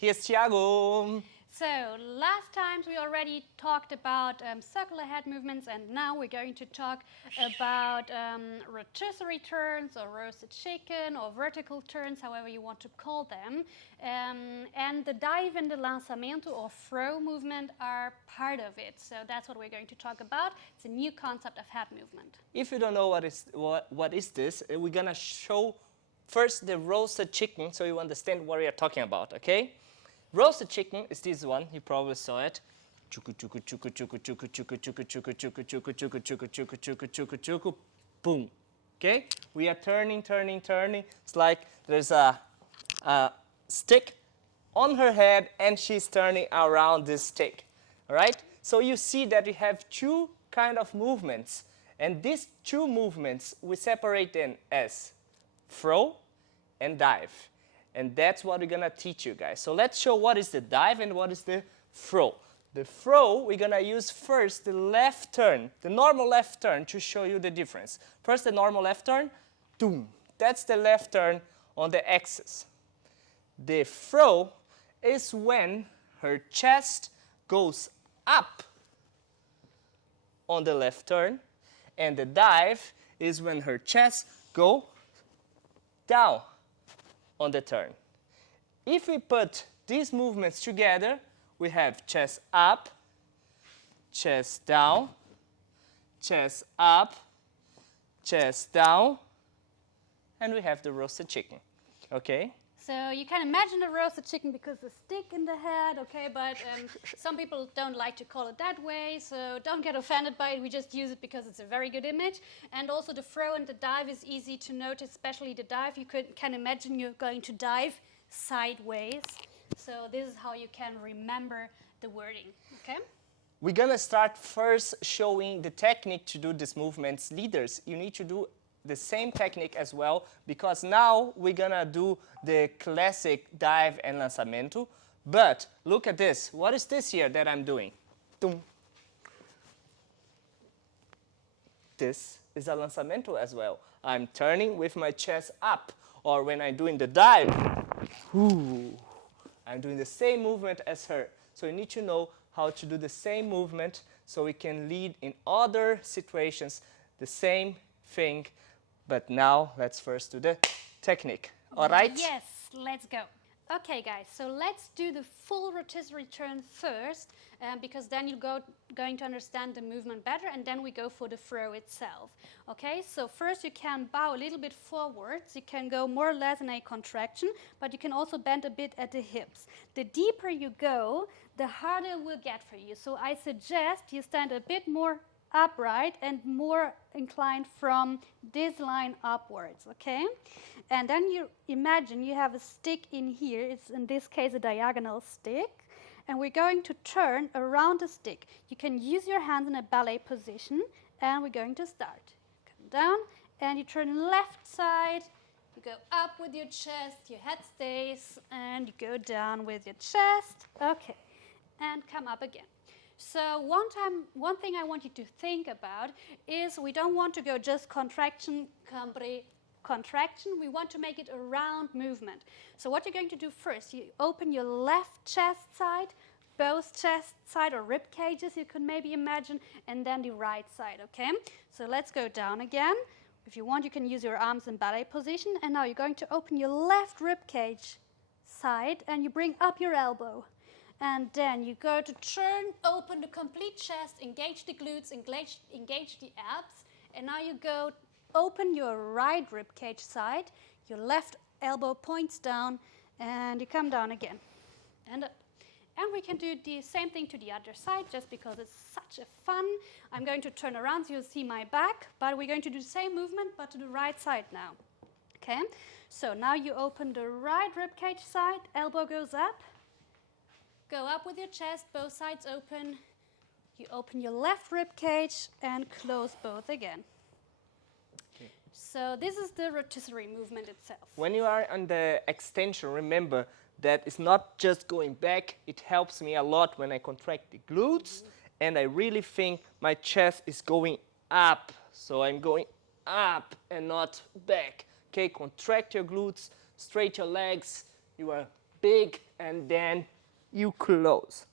Here's Thiago. So, last time we already talked about circular head movements, and now we're going to talk about rotisserie turns or roasted chicken or vertical turns, however you want to call them. And the dive and the lançamento or throw movement are part of it. So that's what we're going to talk about. It's a new concept of head movement. If you don't know what is this, we're going to show first the roasted chicken so you understand what we are talking about, okay? Roasted chicken is this one, you probably saw it. Boom. Okay? We are turning. It's like there's a stick on her head and she's turning around this stick. Alright? So you see that we have two kind of movements. And these two movements, we separate them as throw and dive. And that's what we're going to teach you guys. So let's show what is the dive and what is the throw. The throw, we're going to use first the left turn, the normal left turn to show you the difference. First the normal left turn, boom. That's the left turn on the axis. The throw is when her chest goes up on the left turn, and the dive is when her chest goes down on the turn. If we put these movements together, we have chest up, chest down, chest up, chest down, and we have the roasted chicken. Okay? So you can imagine a roasted chicken because the stick in the head, okay, but some people don't like to call it that way, so don't get offended by it. We just use it because it's a very good image. And also the throw and the dive is easy to notice, especially the dive. You can imagine you're going to dive sideways. So this is how you can remember the wording, okay? We're going to start first showing the technique to do these movements. Leaders, you need to do the same technique as well, because now we're gonna do the classic dive and lançamento. But look at this. What is this here that I'm doing? Tum. This is a lançamento as well. I'm turning with my chest up, or when I'm doing the dive, I'm doing the same movement as her. So you need to know how to do the same movement so we can lead in other situations the same thing. But now, let's first do the technique. All right? Yes, let's go. Okay, guys, so let's do the full rotisserie turn first, because then you're going to understand the movement better, and then we go for the throw itself. Okay, so first you can bow a little bit forwards. You can go more or less in a contraction, but you can also bend a bit at the hips. The deeper you go, the harder it will get for you. So I suggest you stand a bit more upright and more inclined from this line upwards, okay? And then you imagine you have a stick in here. It's in this case a diagonal stick, and we're going to turn around the stick. You can use your hands in a ballet position, and we're going to start. Come down, and you turn left side. You go up with your chest, your head stays, and you go down with your chest. Okay, and come up again. So one thing I want you to think about is we don't want to go just contraction, contraction. We want to make it a round movement. So what you're going to do first, you open your left chest side, both chest side or rib cages you can maybe imagine, and then the right side, okay? So let's go down again. If you want, you can use your arms in ballet position. And now you're going to open your left rib cage side, and you bring up your elbow. And then you go to turn, open the complete chest, engage the glutes, engage the abs. And now you go open your right rib cage side, your left elbow points down, and you come down again and up. And we can do the same thing to the other side just because it's such a fun. I'm going to turn around so you'll see my back, but we're going to do the same movement but to the right side now. Okay, so now you open the right rib cage side, elbow goes up. Go up with your chest, both sides open. You open your left rib cage and close both again. Okay. So this is the rotisserie movement itself. When you are on the extension, remember that it's not just going back. It helps me a lot when I contract the glutes, and I really think my chest is going up. So I'm going up and not back. Okay, contract your glutes, straight your legs. You are big, and then you close.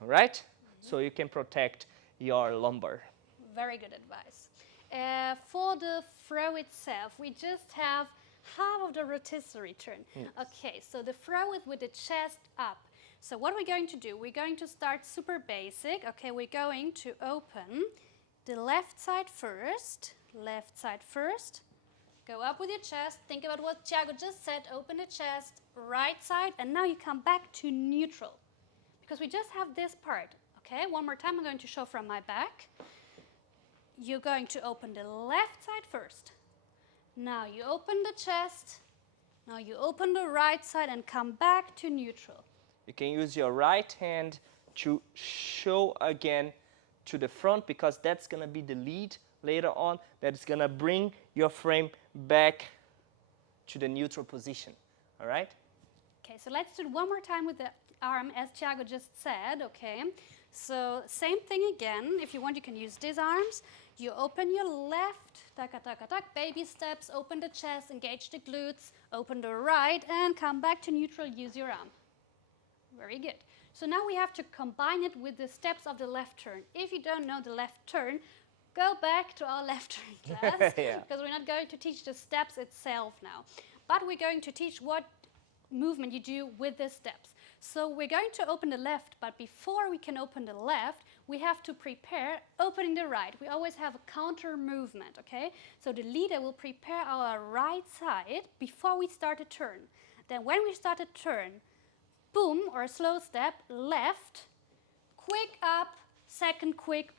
All right? So you can protect your lumbar. Very good advice. For the throw itself, we just have half of the rotisserie turn. Yes. Okay, so the throw is with the chest up. So what we're going to do, we're going to start super basic. Okay, we're going to open the left side first. Left side first. Go up with your chest. Think about what Thiago just said. Open the chest. Right side. And now you come back to neutral. Because we just have this part. Okay, one more time. I'm going to show from my back. You're going to open the left side first. Now you open the chest. Now you open the right side and come back to neutral. You can use your right hand to show again to the front, because that's going to be the lead later on. That's going to bring your frame back to the neutral position. All right? Okay, so let's do it one more time with the arm, as Thiago just said. Okay, so same thing again. If you want, you can use these arms. You open your left, taka, taka, taka, baby steps, open the chest, engage the glutes, open the right, and come back to neutral, use your arm. Very good. So now we have to combine it with the steps of the left turn. If you don't know the left turn, go back to our left turn class, because we're not going to teach the steps itself now. But we're going to teach what movement you do with the steps. So we're going to open the left, but before we can open the left, we have to prepare opening the right. We always have a counter movement, okay? So the leader will prepare our right side before we start a turn. Then when we start a turn, boom, or a slow step, left, quick up, second quick,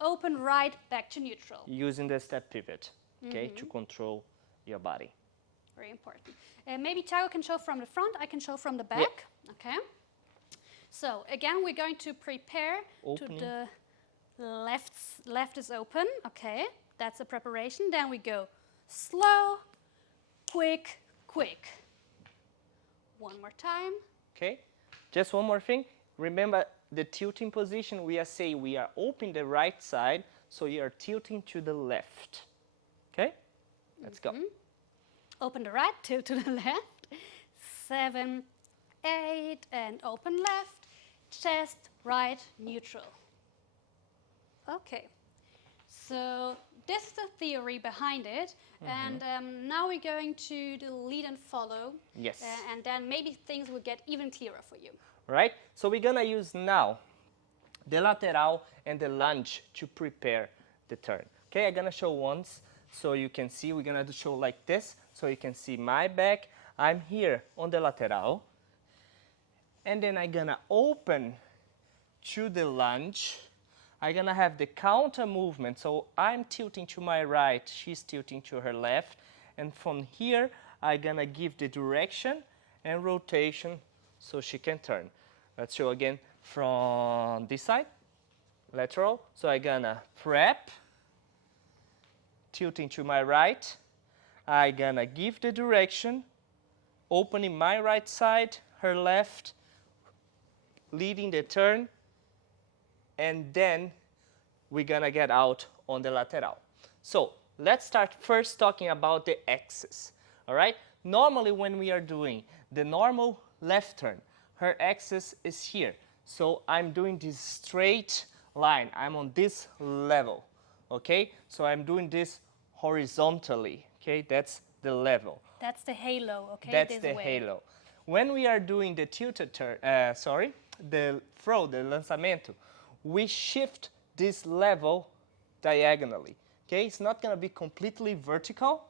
open right, back to neutral. Using the step pivot, okay, to control your body. Very important. Maybe Thiago can show from the front, I can show from the back. Yeah. Okay. So again, we're going to prepare Opening. to the left is open. Okay, that's the preparation. Then we go slow, quick, quick. One more time. Okay, just one more thing. Remember the tilting position. We are saying we are opening the right side, so you are tilting to the left. Okay, let's go. Open the right, tilt to the left. 7, 8, and open left. Chest, right, neutral. Okay, so this is the theory behind it. And now we're going to do lead and follow. Yes. And then maybe things will get even clearer for you. Right? So we're gonna use now the lateral and the lunge to prepare the turn. Okay, I'm gonna show once so you can see. We're gonna show like this so you can see my back. I'm here on the lateral. And then I'm gonna open to the lunge. I'm gonna have the counter movement. So I'm tilting to my right, she's tilting to her left. And from here, I'm gonna give the direction and rotation so she can turn. Let's show again from this side, lateral. So I'm gonna prep, tilting to my right. I'm gonna give the direction, opening my right side, her left, leading the turn, and then we're gonna get out on the lateral. So let's start first talking about the axis, all right? Normally when we are doing the normal left turn, her axis is here. So I'm doing this straight line. I'm on this level, okay? So I'm doing this horizontally, okay? That's the level. That's the halo, okay? That's this the way. halo. When we are doing the tilted turn, the throw, the lançamento, we shift this level diagonally, okay? It's not gonna be completely vertical,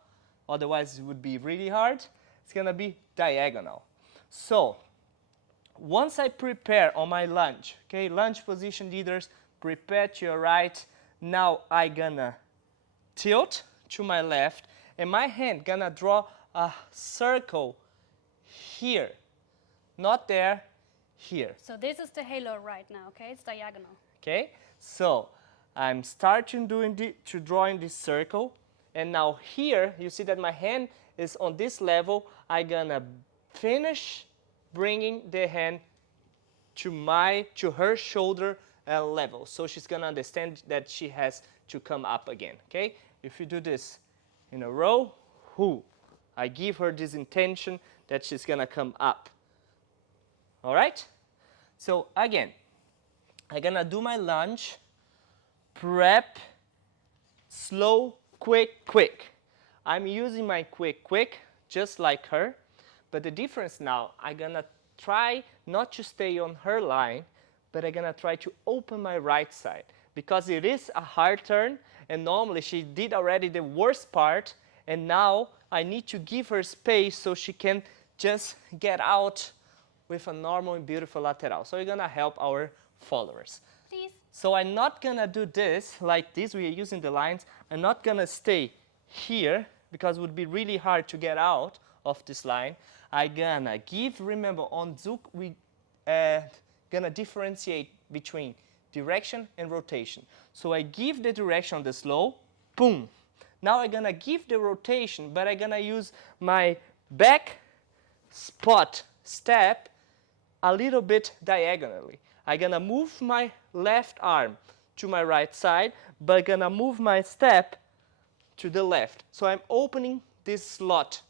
otherwise it would be really hard. It's gonna be diagonal. So, once I prepare on my lunge, okay, lunge position leaders, prepare to your right. Now I gonna tilt to my left, and my hand gonna draw a circle here, not there, here. So this is the halo right now, okay? It's diagonal. Okay, so I'm starting to drawing this circle, and now here you see that my hand is on this level. I'm gonna finish bringing the hand to her shoulder level, so she's gonna understand that she has to come up again. Okay, if you do this in a row, I give her this intention that she's gonna come up. All right? So again, I'm gonna do my lunge, prep, slow, quick, quick. I'm using my quick, quick, just like her. But the difference now, I'm gonna try not to stay on her line, but I'm gonna try to open my right side. Because it is a hard turn, and normally she did already the worst part, and now I need to give her space so she can just get out with a normal and beautiful lateral. So we're gonna help our followers. Please. So I'm not gonna do this like this, we are using the lines. I'm not gonna stay here because it would be really hard to get out of this line. I'm gonna give, remember on Zouk, we gonna differentiate between direction and rotation. So I give the direction on the slow, boom. Now I'm gonna give the rotation, but I'm gonna use my back spot step a little bit diagonally. I'm gonna move my left arm to my right side, but I'm gonna move my step to the left. So I'm opening this slot.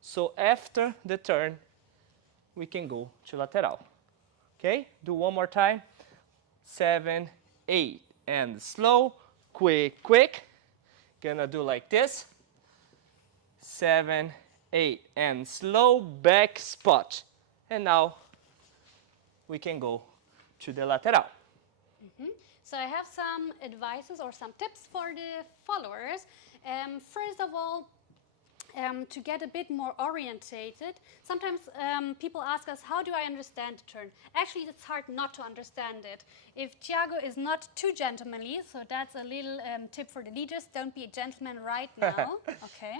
So after the turn, we can go to lateral. Okay, do one more time. 7, 8, and slow, quick, quick. Gonna do like this. 7, 8, and slow, back spot. And now we can go to the lateral. So I have some advices or some tips for the followers. First of all, to get a bit more orientated, sometimes people ask us, how do I understand the turn? Actually, it's hard not to understand it. If Thiago is not too gentlemanly, so that's a little tip for the leaders, don't be a gentleman right now. Okay.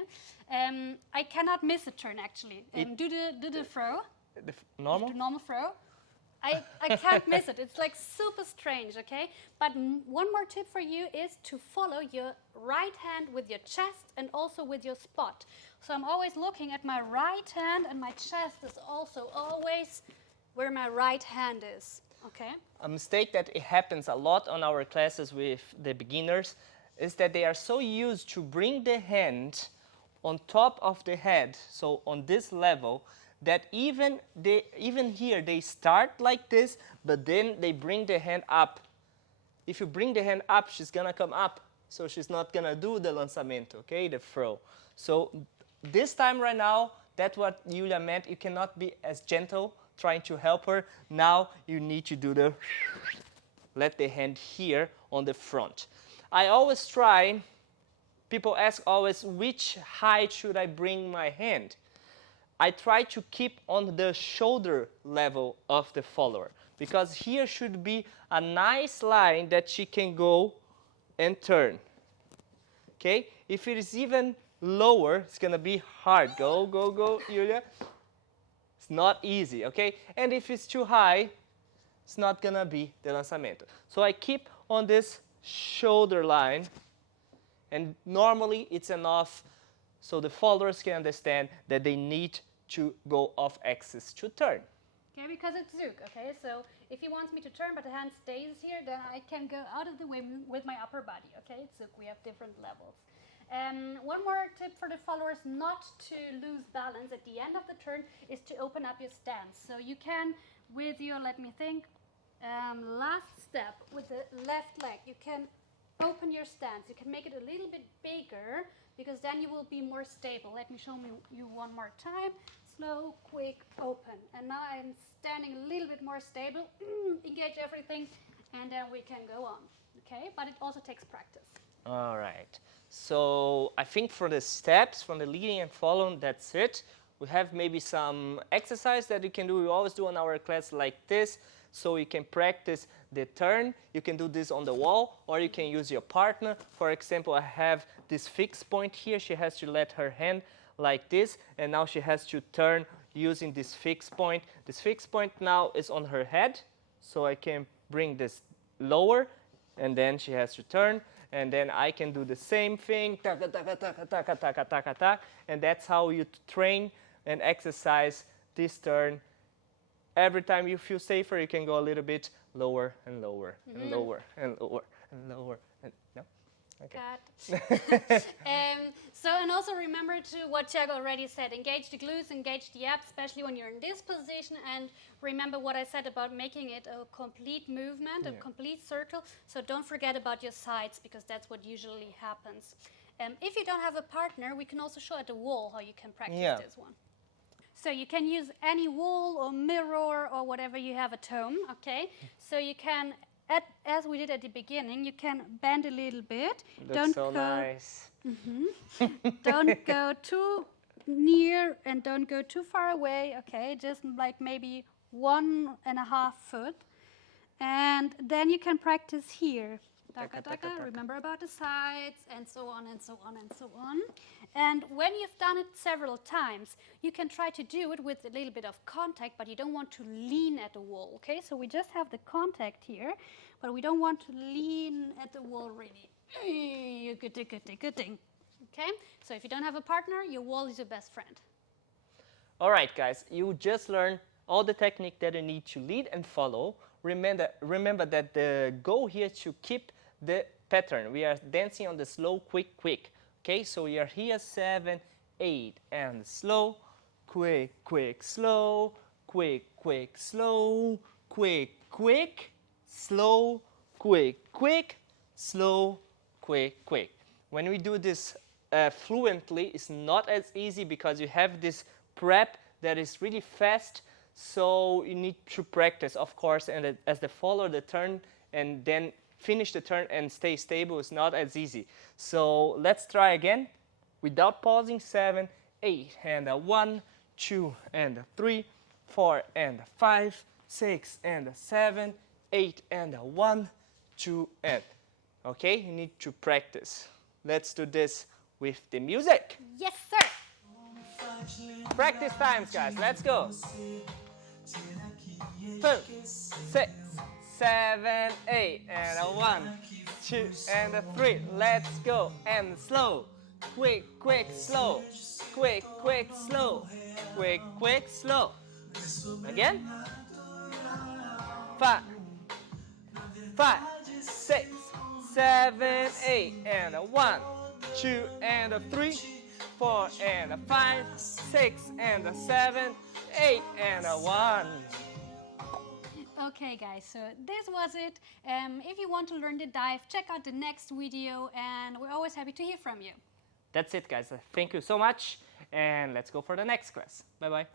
I cannot miss a turn, actually. Do the throw. The normal? The normal throw. I can't miss it. It's like super strange, okay? But one more tip for you is to follow your right hand with your chest and also with your spot. So I'm always looking at my right hand, and my chest is also always where my right hand is, okay? A mistake that it happens a lot on our classes with the beginners is that they are so used to bring the hand on top of the head, so on this level, that even here they start like this, but then they bring the hand up. If you bring the hand up, she's gonna come up, so she's not gonna do the lançamento, okay, the throw. So this time right now, that's what Julia meant. You cannot be as gentle trying to help her. Now you need to do the let the hand here on the front. I always try, people ask always, which height should I bring my hand? I try to keep on the shoulder level of the follower, because here should be a nice line that she can go and turn. Okay? If it is even lower, it's gonna be hard. Go, go, go, Julia. It's not easy, okay? And if it's too high, it's not gonna be the lançamento. So I keep on this shoulder line, and normally it's enough so the followers can understand that they need to go off axis to turn. Okay, because it's Zouk, okay? So if he wants me to turn but the hand stays here, then I can go out of the way with my upper body, okay? It's Zouk, we have different levels. One more tip for the followers not to lose balance at the end of the turn is to open up your stance. So you can, with your, let me think, last step with the left leg, you can open your stance. You can make it a little bit bigger, because then you will be more stable. Let me show you one more time. Slow, quick, open. And now I'm standing a little bit more stable. Engage everything, and then we can go on. Okay, but it also takes practice. All right. So I think for the steps, from the leading and following, that's it. We have maybe some exercise that you can do. We always do in our class like this, so you can practice the turn. You can do this on the wall, or you can use your partner. For example, I have this fixed point here. She has to let her hand like this, and now she has to turn using this fixed point. This fixed point now is on her head, so I can bring this lower, and then she has to turn, and then I can do the same thing, taka, taka, taka, taka, taka, taka, taka, and that's how you train and exercise this turn. Every time you feel safer, you can go a little bit lower and lower and lower and lower and lower. And, no? Okay. So, and also remember to what Tiago already said, engage the glutes, engage the abs, especially when you're in this position, and remember what I said about making it a complete movement, a complete circle, so don't forget about your sides, because that's what usually happens. If you don't have a partner, we can also show at the wall how you can practice this one. So you can use any wall or mirror or whatever you have at home, okay? So you can, as we did at the beginning, you can bend a little bit. Looks so nice. Don't go too near and don't go too far away, okay? Just like maybe 1.5 foot. And then you can practice here. Remember about the sides, and so on and so on and so on. And when you've done it several times, you can try to do it with a little bit of contact, but you don't want to lean at the wall, okay? So we just have the contact here, but we don't want to lean at the wall really. Good thing. Okay? So if you don't have a partner, your wall is your best friend. All right, guys, you just learned all the technique that you need to lead and follow. Remember that the goal here is to keep the pattern. We are dancing on the slow, quick. Okay, so we are here 7, 8, and slow, quick, slow, quick, slow, quick, slow, quick, slow, quick. When we do this fluently, it's not as easy because you have this prep that is really fast. So you need to practice, of course, and as the follow the turn and then finish the turn and stay stable is not as easy. So let's try again without pausing. 7, 8, and 1, 2, and 3, 4, and 5, 6, and 7, 8, and 1, 2, and. Okay, you need to practice. Let's do this with the music. Yes, sir. Practice times, guys. Let's go. 5, 6, 7, 8, and 1, 2, and 3. Let's go. And slow. Quick, slow. Quick, slow. Quick, slow. Again. 5, 6, 7, 8, and 1, 2, and 3, 4, and 5, 6, and 7, 8, and 1. Okay, guys, so this was it. If you want to learn the dive, check out the next video, and we're always happy to hear from you. That's it, guys. Thank you so much, and let's go for the next class. Bye-bye.